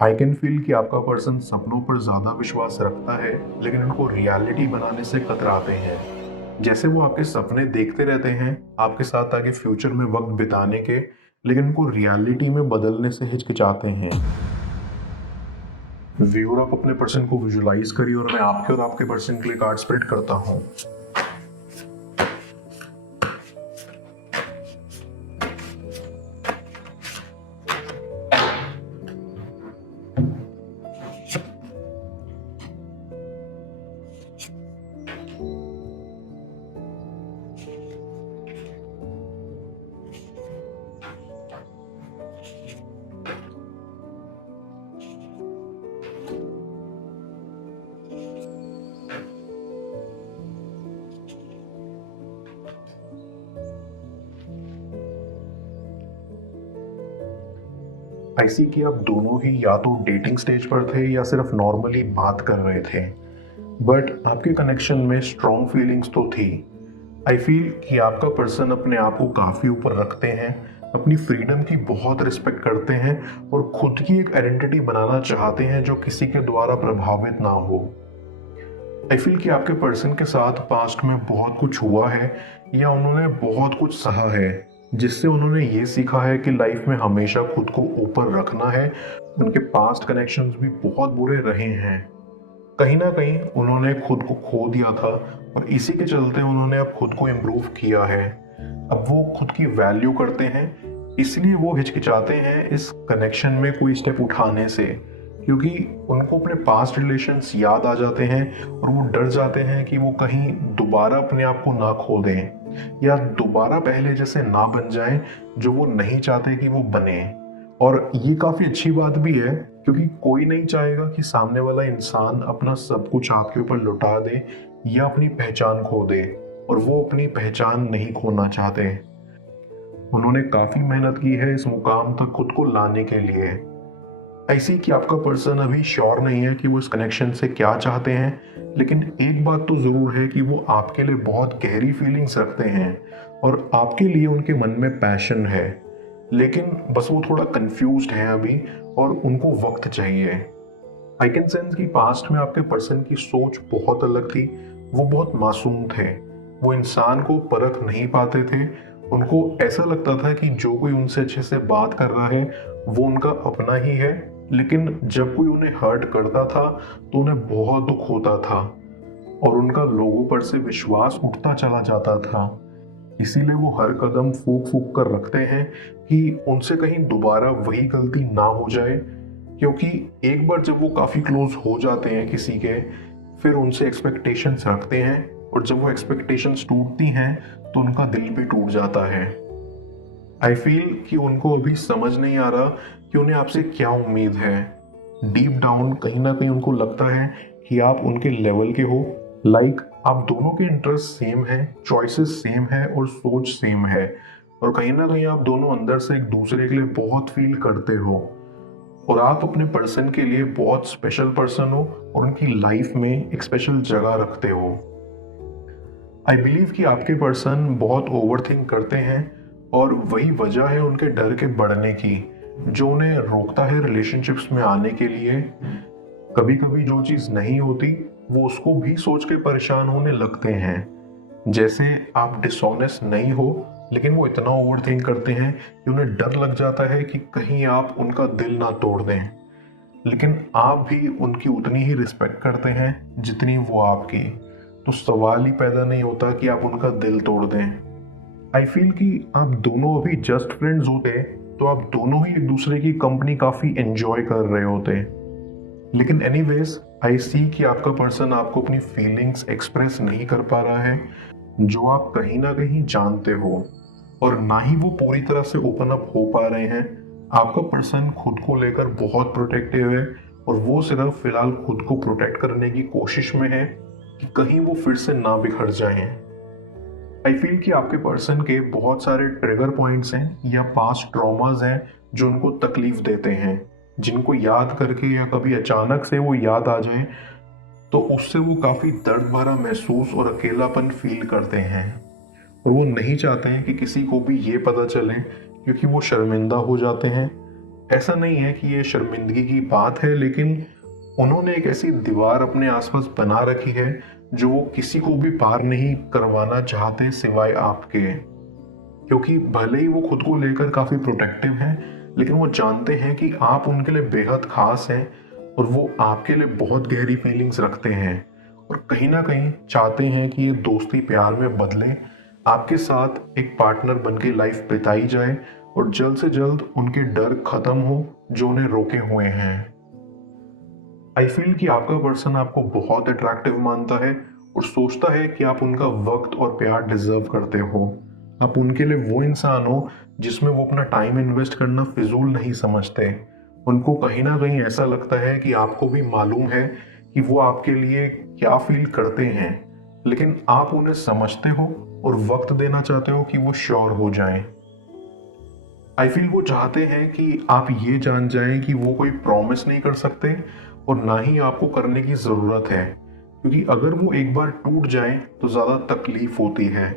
I can feel कि आपका person सपनों पर ज़्यादा विश्वास रखता है, लेकिन उनको रियलिटी बनाने से कतराते हैं। जैसे वो आपके सपने देखते रहते हैं आपके साथ आगे फ्यूचर में वक्त बिताने के, लेकिन उनको रियलिटी में बदलने से हिचकिचाते हैं। व्यूअर, आप अपने पर्सन को विजुलाइज करिए और मैं आपके और आपके पर्सन के लिए कार्ड स्प्रेड करता हूँ। ऐसी कि आप दोनों ही या तो डेटिंग स्टेज पर थे या सिर्फ नॉर्मली बात कर रहे थे, बट आपके कनेक्शन में स्ट्रॉन्ग फीलिंग्स तो थी। आई फील कि आपका पर्सन अपने आप को काफ़ी ऊपर रखते हैं, अपनी फ्रीडम की बहुत रिस्पेक्ट करते हैं और खुद की एक आइडेंटिटी बनाना चाहते हैं जो किसी के द्वारा प्रभावित ना हो। आई फील कि आपके पर्सन के साथ पास्ट में बहुत कुछ हुआ है या उन्होंने बहुत कुछ सहा है, जिससे उन्होंने ये सीखा है कि लाइफ में हमेशा खुद को ऊपर रखना है। उनके पास्ट कनेक्शंस भी बहुत बुरे रहे हैं। कहीं ना कहीं उन्होंने खुद को खो दिया था और इसी के चलते उन्होंने अब खुद को इम्प्रूव किया है। अब वो खुद की वैल्यू करते हैं, इसलिए वो हिचकिचाते हैं इस कनेक्शन में कोई स्टेप उठाने से, क्योंकि उनको अपने पास्ट रिलेशंस याद आ जाते हैं और वो डर जाते हैं कि वो कहीं दोबारा अपने आप को ना खो दें या दोबारा पहले जैसे ना बन जाएं, जो वो नहीं चाहते कि वो बने। और ये काफ़ी अच्छी बात भी है, क्योंकि कोई नहीं चाहेगा कि सामने वाला इंसान अपना सब कुछ आपके ऊपर लुटा दे या अपनी पहचान खो दे, और वो अपनी पहचान नहीं खोना चाहते। उन्होंने काफ़ी मेहनत की है इस मुकाम तक खुद को लाने के लिए। ऐसी कि आपका पर्सन अभी श्योर नहीं है कि वो इस कनेक्शन से क्या चाहते हैं, लेकिन एक बात तो ज़रूर है कि वो आपके लिए बहुत गहरी फीलिंग्स रखते हैं और आपके लिए उनके मन में पैशन है, लेकिन बस वो थोड़ा कंफ्यूज्ड हैं अभी और उनको वक्त चाहिए। आई कैन सेंस कि पास्ट में आपके पर्सन की सोच बहुत अलग थी। वो बहुत मासूम थे, वो इंसान को परख नहीं पाते थे। उनको ऐसा लगता था कि जो कोई उनसे अच्छे से बात कर रहा है वो उनका अपना ही है, लेकिन जब कोई उन्हें हर्ट करता था तो उन्हें बहुत दुख होता था और उनका लोगों पर से विश्वास उठता चला जाता था। इसीलिए वो हर कदम फूक फूक कर रखते हैं कि उनसे कहीं दोबारा वही गलती ना हो जाए, क्योंकि एक बार जब वो काफ़ी क्लोज हो जाते हैं किसी के, फिर उनसे एक्सपेक्टेशंस रखते हैं और जब वो एक्सपेक्टेशंस टूटती हैं तो उनका दिल भी टूट जाता है। आई फील कि उनको अभी समझ नहीं आ रहा कि उन्हें आपसे क्या उम्मीद है। डीप डाउन कहीं ना कहीं उनको लगता है कि आप उनके लेवल के हो, लाइक आप दोनों के इंटरेस्ट सेम है, चॉइसेस सेम है और सोच सेम है, और कहीं ना कहीं आप दोनों अंदर से एक दूसरे के लिए बहुत फील करते हो और आप अपने पर्सन के लिए बहुत स्पेशल पर्सन हो और उनकी लाइफ में एक स्पेशल जगह रखते हो। आई बिलीव कि आपके पर्सन बहुत ओवर थिंक करते हैं और वही वजह है उनके डर के बढ़ने की, जो उन्हें रोकता है रिलेशनशिप्स में आने के लिए। कभी कभी जो चीज़ नहीं होती वो उसको भी सोच के परेशान होने लगते हैं। जैसे आप डिसऑनेस्ट नहीं हो, लेकिन वो इतना ओवर थिंक करते हैं कि उन्हें डर लग जाता है कि कहीं आप उनका दिल ना तोड़ दें, लेकिन आप भी उनकी उतनी ही रिस्पेक्ट करते हैं जितनी वो आपकी। तो सवाल ही पैदा नहीं होता कि आप उनका दिल तोड़ दें। आई फील कि आप दोनों अभी जस्ट फ्रेंड्स होते तो आप दोनों ही एक दूसरे की कंपनी काफ़ी एंजॉय कर रहे होते, लेकिन एनीवेज आई सी कि आपका पर्सन आपको अपनी फीलिंग्स एक्सप्रेस नहीं कर पा रहा है, जो आप कहीं ना कहीं जानते हो, और ना ही वो पूरी तरह से ओपन अप हो पा रहे हैं। आपका पर्सन खुद को लेकर बहुत प्रोटेक्टिव है और वो सिर्फ फिलहाल खुद को प्रोटेक्ट करने की कोशिश में है कि कहीं वो फिर से ना बिखर जाएं। आई फील कि आपके पर्सन के बहुत सारे ट्रिगर पॉइंट्स हैं या पास्ट ट्रॉमास हैं जो उनको तकलीफ देते हैं, जिनको याद करके या कभी अचानक से वो याद आ जाए तो उससे वो काफ़ी दर्द भरा महसूस और अकेलापन फील करते हैं, और वो नहीं चाहते हैं कि किसी को भी ये पता चले, क्योंकि वो शर्मिंदा हो जाते हैं। ऐसा नहीं है कि ये शर्मिंदगी की बात है, लेकिन उन्होंने एक ऐसी दीवार अपने आसपास बना रखी है जो वो किसी को भी पार नहीं करवाना चाहते सिवाय आपके। क्योंकि भले ही वो खुद को लेकर काफ़ी प्रोटेक्टिव हैं, लेकिन वो जानते हैं कि आप उनके लिए बेहद खास हैं और वो आपके लिए बहुत गहरी फीलिंग्स रखते हैं और कहीं ना कहीं चाहते हैं कि ये दोस्ती प्यार में बदले, आपके साथ एक पार्टनर बन के लाइफ बिताई जाए और जल्द से जल्द उनके डर खत्म हो जो उन्हें रोके हुए हैं। आई फील कि आपका पर्सन आपको बहुत अट्रैक्टिव मानता है और सोचता है कि आप उनका वक्त और प्यार डिजर्व करते हो। आप उनके लिए वो इंसान हो जिसमें वो अपना टाइम इन्वेस्ट करना फिजूल नहीं समझते। उनको कहीं ना कहीं ऐसा लगता है कि आपको भी मालूम है कि वो आपके लिए क्या फील करते हैं, लेकिन आप उन्हें समझते हो और वक्त देना चाहते हो कि वो श्योर हो जाएं। आई फील वो चाहते हैं कि आप ये जान जाएं कि वो कोई प्रॉमिस नहीं कर सकते और ना ही आपको करने की ज़रूरत है, क्योंकि अगर वो एक बार टूट जाएं तो ज़्यादा तकलीफ होती है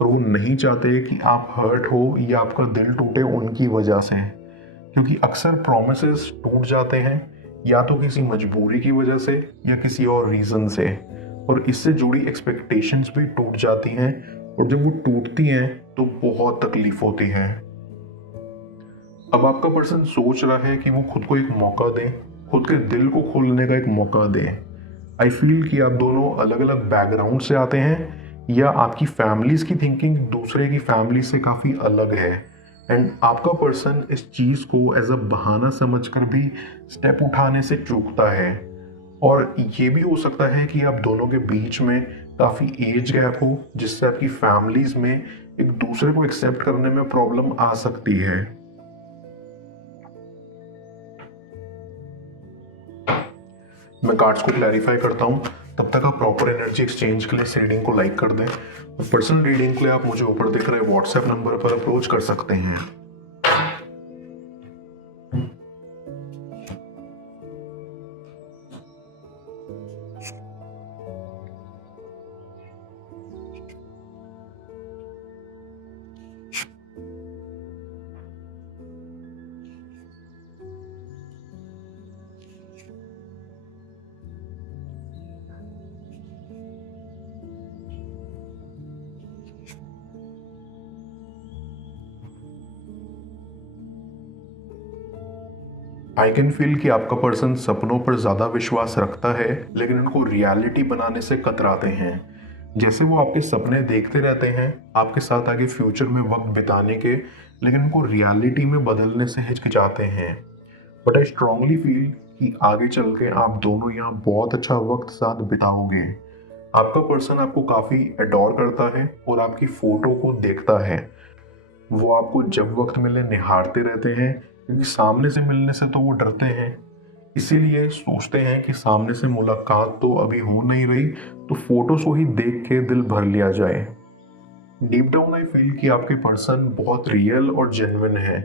और वो नहीं चाहते कि आप हर्ट हो या आपका दिल टूटे उनकी वजह से। क्योंकि अक्सर प्रॉमिसेस टूट जाते हैं या तो किसी मजबूरी की वजह से या किसी और रीज़न से, और इससे जुड़ी एक्सपेक्टेशंस भी टूट जाती हैं और जब वो टूटती हैं तो बहुत तकलीफ होती है। अब आपका पर्सन सोच रहा है कि वो खुद को एक मौका दे, खुद के दिल को खोलने का एक मौका दे। आई फील कि आप दोनों अलग अलग बैकग्राउंड से आते हैं या आपकी फैमिलीज की थिंकिंग दूसरे की फैमिली से काफ़ी अलग है, एंड आपका पर्सन इस चीज़ को एज अ बहाना समझकर भी स्टेप उठाने से चूकता है। और ये भी हो सकता है कि आप दोनों के बीच में काफ़ी एज गैप हो, जिससे आपकी फैमिलीज में एक दूसरे को एक्सेप्ट करने में प्रॉब्लम आ सकती है। मैं कार्ड्स को क्लैरिफाई करता हूँ, तब तक आप प्रॉपर एनर्जी एक्सचेंज के लिए इस रीडिंग को लाइक कर दें और पर्सनल रीडिंग के लिए आप मुझे ऊपर दिख रहे व्हाट्सएप नंबर पर अप्रोच कर सकते हैं। आई कैन फील कि आपका पर्सन सपनों पर ज़्यादा विश्वास रखता है, लेकिन उनको रियलिटी बनाने से कतराते हैं। जैसे वो आपके सपने देखते रहते हैं आपके साथ आगे फ्यूचर में वक्त बिताने के, लेकिन उनको रियलिटी में बदलने से हिचकिचाते हैं। बट आई स्ट्रांगली फील कि आगे चल के आप दोनों यहाँ बहुत अच्छा वक्त साथ बिताओगे। आपका पर्सन आपको काफ़ी अडोर करता है और आपकी फ़ोटो को देखता है। वो आपको जब वक्त मिले निहारते रहते हैं, क्योंकि सामने से मिलने से तो वो डरते हैं, इसीलिए सोचते हैं कि सामने से मुलाकात तो अभी हो नहीं रही, तो फोटोज को ही देख के दिल भर लिया जाए। डीप डाउन आई फील कि आपके पर्सन बहुत रियल और जेन्युइन है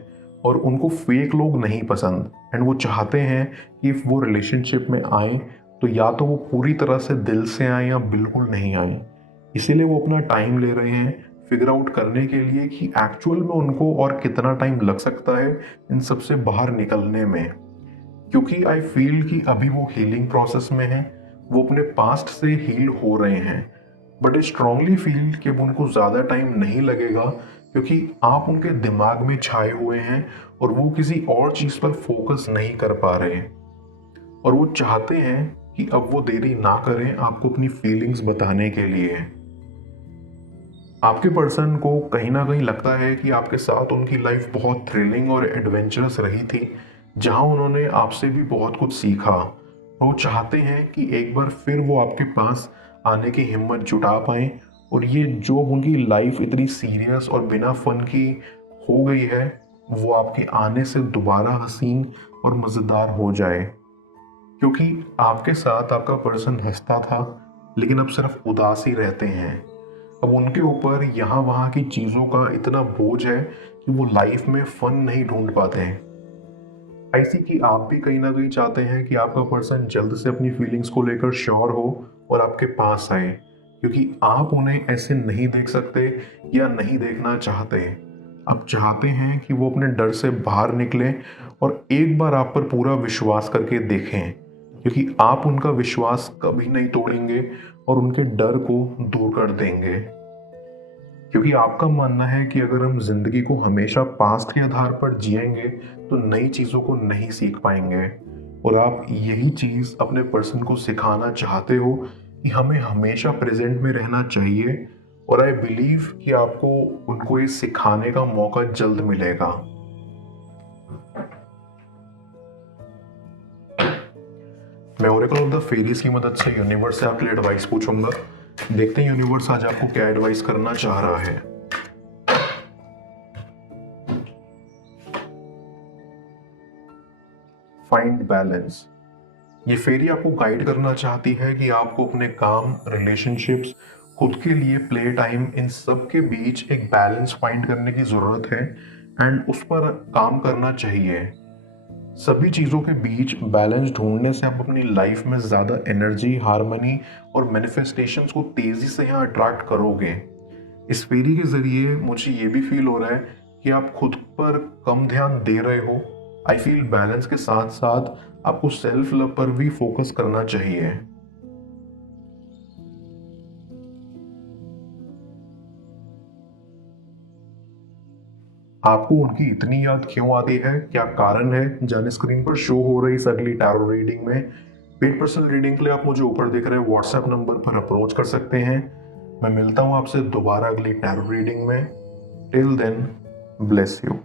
और उनको फेक लोग नहीं पसंद, एंड वो चाहते हैं कि वो रिलेशनशिप में आए तो या तो वो पूरी तरह से दिल से आए या बिल्कुल नहीं आए। इसीलिए वो अपना टाइम ले रहे हैं फिगर आउट करने के लिए कि एक्चुअल में उनको और कितना टाइम लग सकता है इन सब से बाहर निकलने में। क्योंकि आई फील कि अभी वो हीलिंग प्रोसेस में है, वो अपने पास्ट से हील हो रहे हैं, बट आई स्ट्रांगली फील कि अब उनको ज़्यादा टाइम नहीं लगेगा, क्योंकि आप उनके दिमाग में छाए हुए हैं और वो किसी और चीज़ पर फोकस नहीं कर पा रहे, और वो चाहते हैं कि अब वो देरी ना करें आपको अपनी फीलिंग्स बताने के लिए। आपके पर्सन को कहीं ना कहीं लगता है कि आपके साथ उनकी लाइफ बहुत थ्रिलिंग और एडवेंचरस रही थी, जहां उन्होंने आपसे भी बहुत कुछ सीखा। वो चाहते हैं कि एक बार फिर वो आपके पास आने की हिम्मत जुटा पाएं और ये जो उनकी लाइफ इतनी सीरियस और बिना फन की हो गई है, वो आपके आने से दोबारा हसीन और मज़ेदार हो जाए। क्योंकि आपके साथ आपका पर्सन हंसता था, लेकिन अब सिर्फ उदास ही रहते हैं। अब उनके ऊपर यहाँ वहाँ की चीज़ों का इतना बोझ है कि वो लाइफ में फन नहीं ढूंढ पाते हैं। ऐसी कि आप भी कहीं ना कहीं चाहते हैं कि आपका पर्सन जल्द से अपनी फीलिंग्स को लेकर श्योर हो और आपके पास आए, क्योंकि आप उन्हें ऐसे नहीं देख सकते या नहीं देखना चाहते। आप चाहते हैं कि वो अपने डर से बाहर निकलें और एक बार आप पर पूरा विश्वास करके देखें, क्योंकि आप उनका विश्वास कभी नहीं तोड़ेंगे और उनके डर को दूर कर देंगे। क्योंकि आपका मानना है कि अगर हम जिंदगी को हमेशा पास्ट के आधार पर जिएंगे तो नई चीज़ों को नहीं सीख पाएंगे, और आप यही चीज़ अपने पर्सन को सिखाना चाहते हो कि हमें हमेशा प्रेजेंट में रहना चाहिए, और आई बिलीव कि आपको उनको ये सिखाने का मौका जल्द मिलेगा। मैं ओरेकल ऑफ द फेरीज की मदद से यूनिवर्स से आपके लिए एडवाइस पूछूंगा। देखते हैं यूनिवर्स आज आपको क्या एडवाइस करना चाह रहा है। Find balance. ये फेरी आपको गाइड करना चाहती है कि आपको अपने काम, रिलेशनशिप्स, खुद के लिए प्ले टाइम, इन सब के बीच एक बैलेंस फाइंड करने की ज़रूरत है एंड उस पर काम करना चाहिए। सभी चीज़ों के बीच बैलेंस ढूंढने से आप अपनी लाइफ में ज़्यादा एनर्जी, हार्मनी और मैनिफेस्टेशंस को तेज़ी से यहाँ अट्रैक्ट करोगे। इस फेरी के ज़रिए मुझे ये भी फील हो रहा है कि आप खुद पर कम ध्यान दे रहे हो। आई फील बैलेंस के साथ साथ आपको सेल्फ लव पर भी फोकस करना चाहिए। आपको उनकी इतनी याद क्यों आती है, क्या कारण है, जाने स्क्रीन पर शो हो रही इस अगली टैरो रीडिंग में। पेड पर्सनल रीडिंग के लिए आप मुझे ऊपर दिख रहे व्हाट्सएप नंबर पर अप्रोच कर सकते हैं। मैं मिलता हूं आपसे दोबारा अगली टैरो रीडिंग में। Till then, bless you.